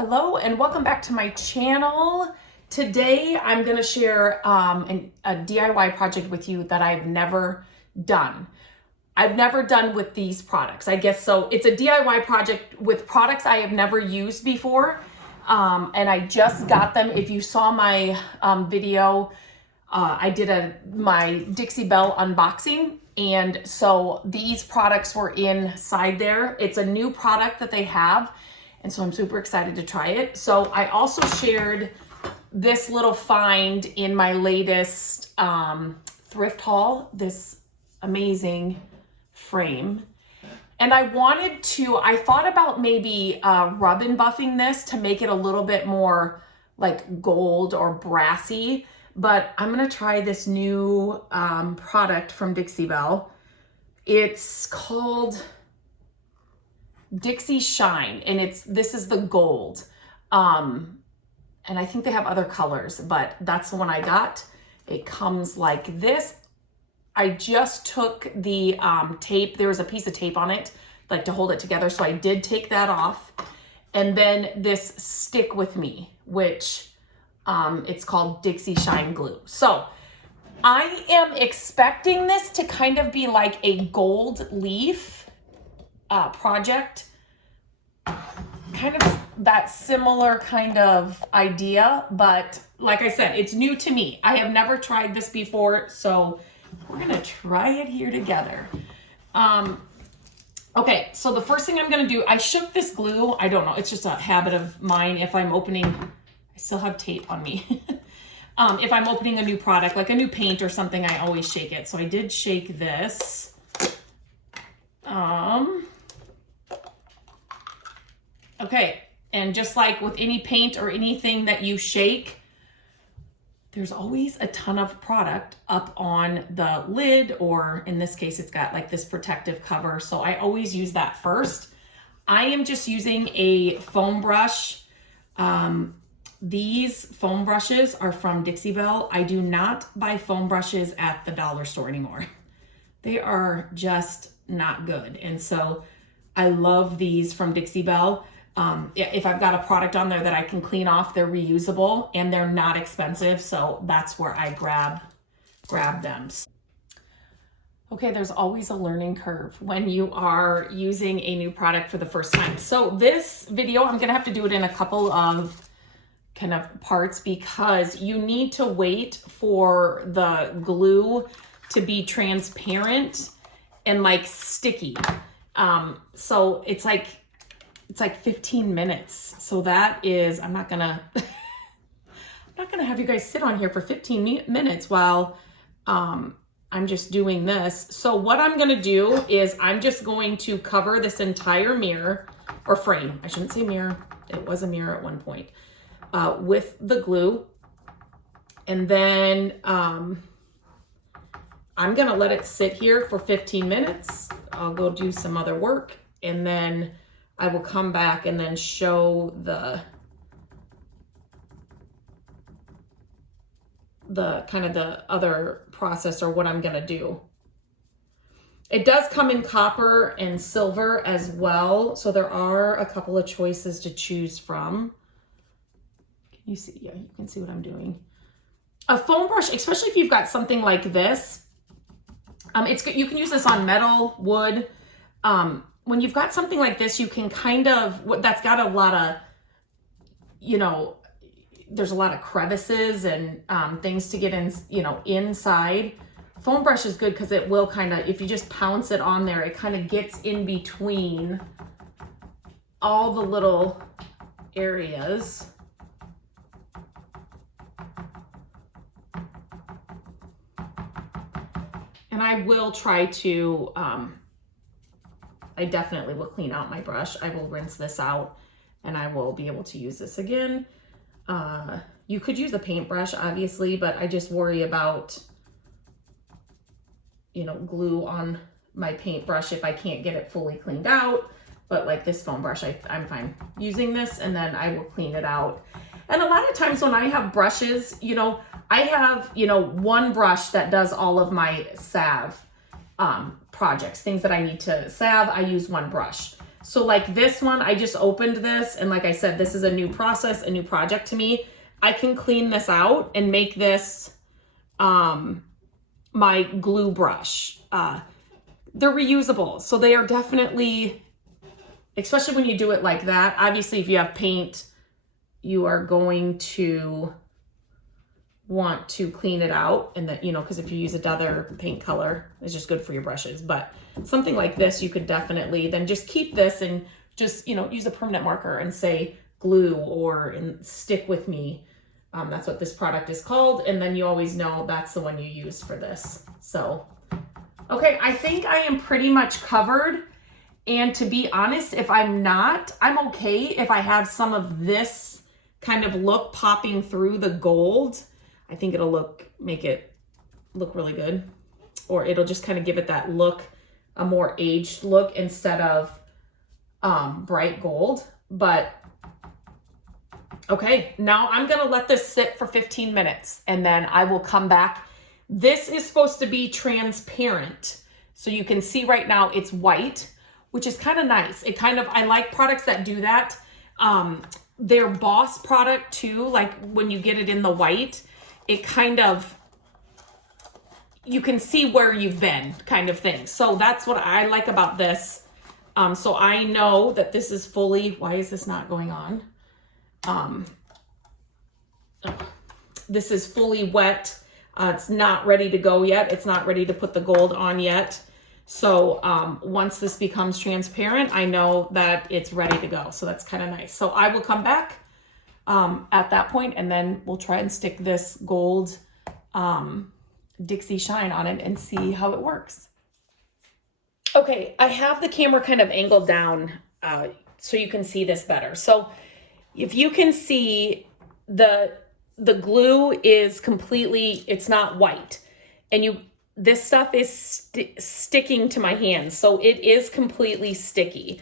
Hello and welcome back to my channel. Today I'm going to share a DIY project with you that I've never done. I've never done with these products, I guess. So it's a DIY project with products I have never used before. And I just got them. If you saw my video, I did my Dixie Belle unboxing. And so these products were inside there. It's a new product that they have. And so I'm super excited to try it. So I also shared this little find in my latest thrift haul, this amazing frame. And I thought about maybe rub and buffing this to make it a little bit more like gold or brassy. But I'm gonna try this new product from Dixie Belle. It's called Dixie Shine, and this is the gold. And I think they have other colors, but that's the one I got. It comes like this. I just took the tape. There was a piece of tape on it, like to hold it together. So I did take that off. And then this stick with me, which it's called Dixie Shine Glue. So I am expecting this to kind of be like a gold leaf project, kind of that similar kind of idea, but like I said, it's new to me. I have never tried this before, so we're gonna try it here together. Okay, so the first thing I'm gonna do, I shook this glue. I don't know, it's just a habit of mine. If I'm opening, I still have tape on me. If I'm opening a new product, like a new paint or something, I always shake it. So I did shake this. Okay, and just like with any paint or anything that you shake, there's always a ton of product up on the lid, or in this case, it's got like this protective cover. So I always use that first. I am just using a foam brush. These foam brushes are from Dixie Belle. I do not buy foam brushes at the dollar store anymore. They are just not good. And so I love these from Dixie Belle. If I've got a product on there that I can clean off, they're reusable and they're not expensive. So that's where I grab them. Okay, there's always a learning curve when you are using a new product for the first time. So this video, I'm gonna have to do it in a couple of kind of parts because you need to wait for the glue to be transparent and like sticky. So it's like 15 minutes. So that is, I'm not gonna have you guys sit on here for 15 minutes while I'm just doing this. So what I'm gonna do is I'm just going to cover this entire mirror or frame. I shouldn't say mirror. It was a mirror at one point, with the glue. And then I'm gonna let it sit here for 15 minutes. I'll go do some other work and then I will come back and then show the kind of the other process or what I'm gonna do. It does come in copper and silver as well. So there are a couple of choices to choose from. Can you see? Yeah, you can see what I'm doing. A foam brush, especially if you've got something like this, you can use this on metal, wood. When you've got something like this, you can kind of, that's got a lot of, there's a lot of crevices and things to get in, inside. Foam brush is good because it will kind of, if you just pounce it on there, it kind of gets in between all the little areas. And I will try to, I definitely will clean out my brush. I will rinse this out and I will be able to use this again. You could use a paintbrush, obviously, but I just worry about, glue on my paintbrush if I can't get it fully cleaned out. But like this foam brush, I'm fine using this and then I will clean it out. And a lot of times when I have brushes, I have, one brush that does all of my salve projects, things that I need to salve, I use one brush. So like this one, I just opened this, and like I said, this is a new process, a new project to me. I can clean this out and make this my glue brush. They're reusable, so they are definitely, especially when you do it like that. Obviously, if you have paint, you are going to want to clean it out, and that, you know, because if you use another paint color, it's just good for your brushes. But something like this, you could definitely then just keep this and just, you know, use a permanent marker and say glue or stick with me. That's what this product is called. And then you always know that's the one you use for this. So, okay, I think I am pretty much covered. And to be honest, if I'm not, I'm okay if I have some of this kind of look popping through the gold. I think it'll make it look really good. Or it'll just kind of give it that look, a more aged look instead of bright gold. But okay, now I'm gonna let this sit for 15 minutes and then I will come back. This is supposed to be transparent. So you can see right now it's white, which is kind of nice. I like products that do that. Their Boss product too, like when you get it in the white, it kind of, you can see where you've been kind of thing. So that's what I like about this. So I know that this is fully, why is this not going on? This is fully wet. It's not ready to go yet. It's not ready to put the gold on yet. So once this becomes transparent, I know that it's ready to go. So that's kind of nice. So I will come back at that point, and then we'll try and stick this gold Dixie Shine on it and see how it works. Okay, I have the camera kind of angled down so you can see this better. So if you can see, the glue is completely, it's not white, and this stuff is sticking to my hands, so it is completely sticky,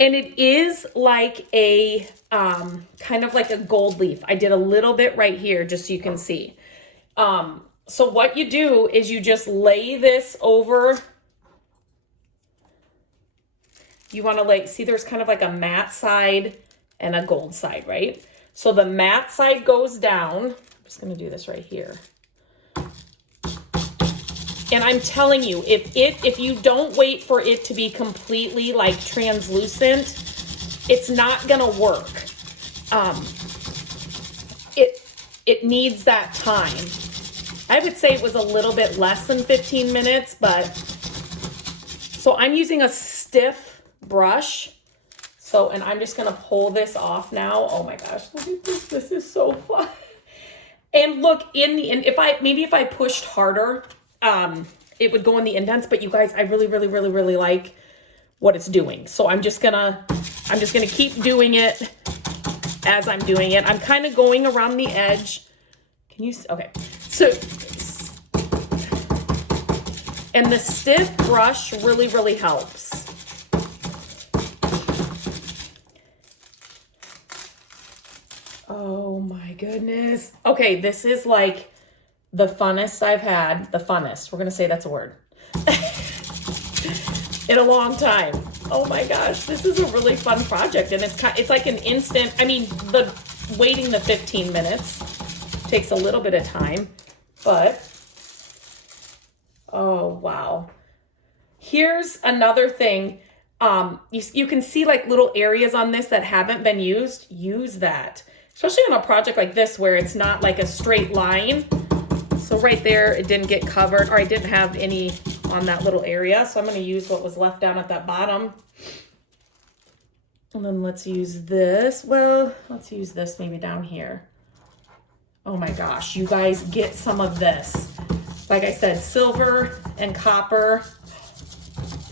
and it is like a kind of like a gold leaf. I did a little bit right here just so you can see. So what you do is you just lay this over. You want to see there's kind of like a matte side and a gold side, right? So the matte side goes down. I'm just going to do this right here. And I'm telling you, if you don't wait for it to be completely like translucent, it's not going to work. It needs that time. I would say it was a little bit less than 15 minutes, but so I'm using a stiff brush. So, and I'm just going to pull this off now. Oh my gosh, look at this. This is so fun. And look, if I pushed harder, it would go in the indents, but you guys, I really, really, really, really like what it's doing. So I'm just gonna keep doing it as I'm doing it. I'm kind of going around the edge. Can you, okay. So, and the stiff brush really, really helps. Oh my goodness. Okay, this is like the funnest I've had. The funnest. We're going to say that's a word. In a long time. Oh my gosh, this is a really fun project, and it's like an instant. I mean, waiting the 15 minutes takes a little bit of time, but oh wow. Here's another thing. You can see like little areas on this that haven't been used. Use that, especially on a project like this where it's not like a straight line. So right there, it didn't get covered, or I didn't have any on that little area. So I'm going to use what was left down at that bottom. And then let's use this. Well, let's use this maybe down here. Oh my gosh, you guys, get some of this. Like I said, silver and copper.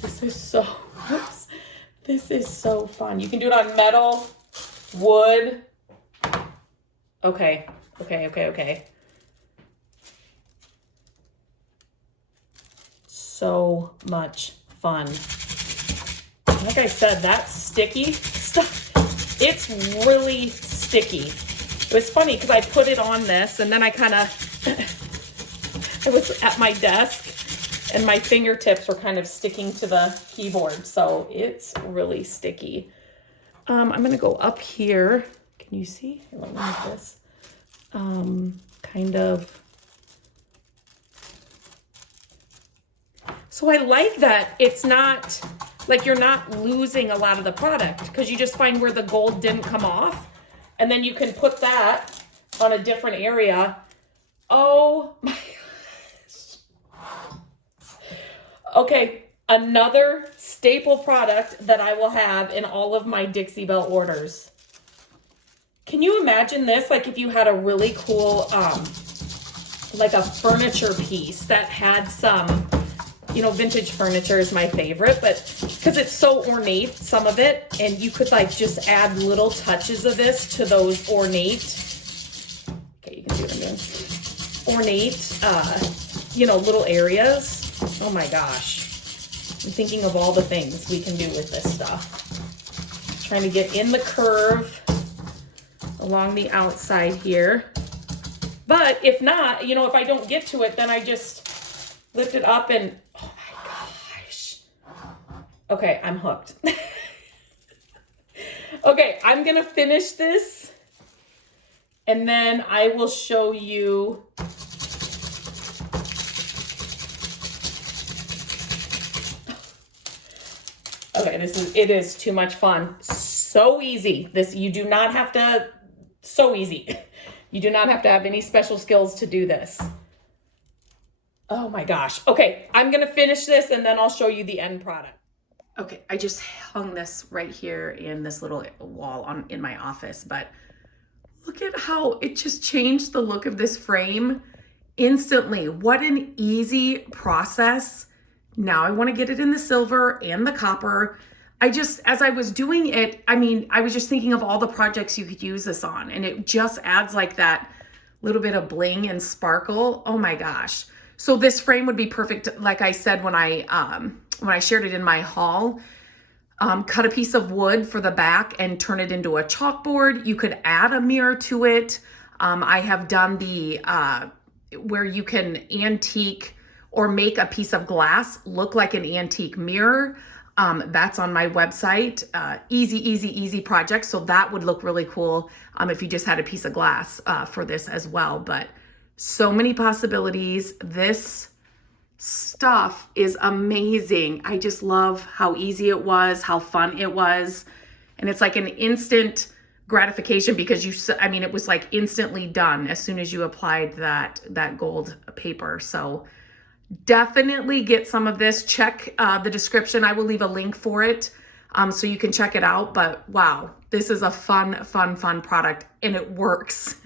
This is so fun. You can do it on metal, wood. Okay. So much fun. Like I said, that sticky stuff, it's really sticky. It was funny because I put it on this, and then I was at my desk And my fingertips were kind of sticking to the keyboard, so it's really sticky. I'm gonna go up here. Can you see? Here, let me make this. Kind of. So I like that it's not, like you're not losing a lot of the product because you just find where the gold didn't come off. And then you can put that on a different area. Oh my gosh. Okay, another staple product that I will have in all of my Dixie Belle orders. Can you imagine this? Like if you had a really cool, like a furniture piece that had some, you know, vintage furniture is my favorite, but because it's so ornate, some of it, and you could like just add little touches of this to those ornate, okay, you can see what I'm doing, ornate, you know, little areas. Oh my gosh. I'm thinking of all the things we can do with this stuff. Trying to get in the curve along the outside here. But if not, you know, if I don't get to it, then I just lift it up and, oh my gosh. Okay, I'm hooked. Okay, I'm gonna finish this and then I will show you. Okay, it is too much fun. So easy. You do not have to, so easy. You do not have to have any special skills to do this. Oh my gosh. Okay, I'm gonna finish this and then I'll show you the end product. Okay, I just hung this right here in this little wall in my office, but look at how it just changed the look of this frame instantly. What an easy process. Now I wanna get it in the silver and the copper. As I was doing it, I mean, I was just thinking of all the projects you could use this on, and it just adds like that little bit of bling and sparkle. Oh my gosh. So this frame would be perfect, like I said, when I shared it in my haul. Cut a piece of wood for the back and turn it into a chalkboard. You could add a mirror to it. I have done the, where you can antique or make a piece of glass look like an antique mirror. That's on my website. Easy project. So that would look really cool if you just had a piece of glass for this as well. But so many possibilities. This stuff is amazing. I just love how easy it was, how fun it was. And it's like an instant gratification because it was like instantly done as soon as you applied that gold paper. So definitely get some of this. Check the description. I will leave a link for it so you can check it out. But wow, this is a fun product and it works.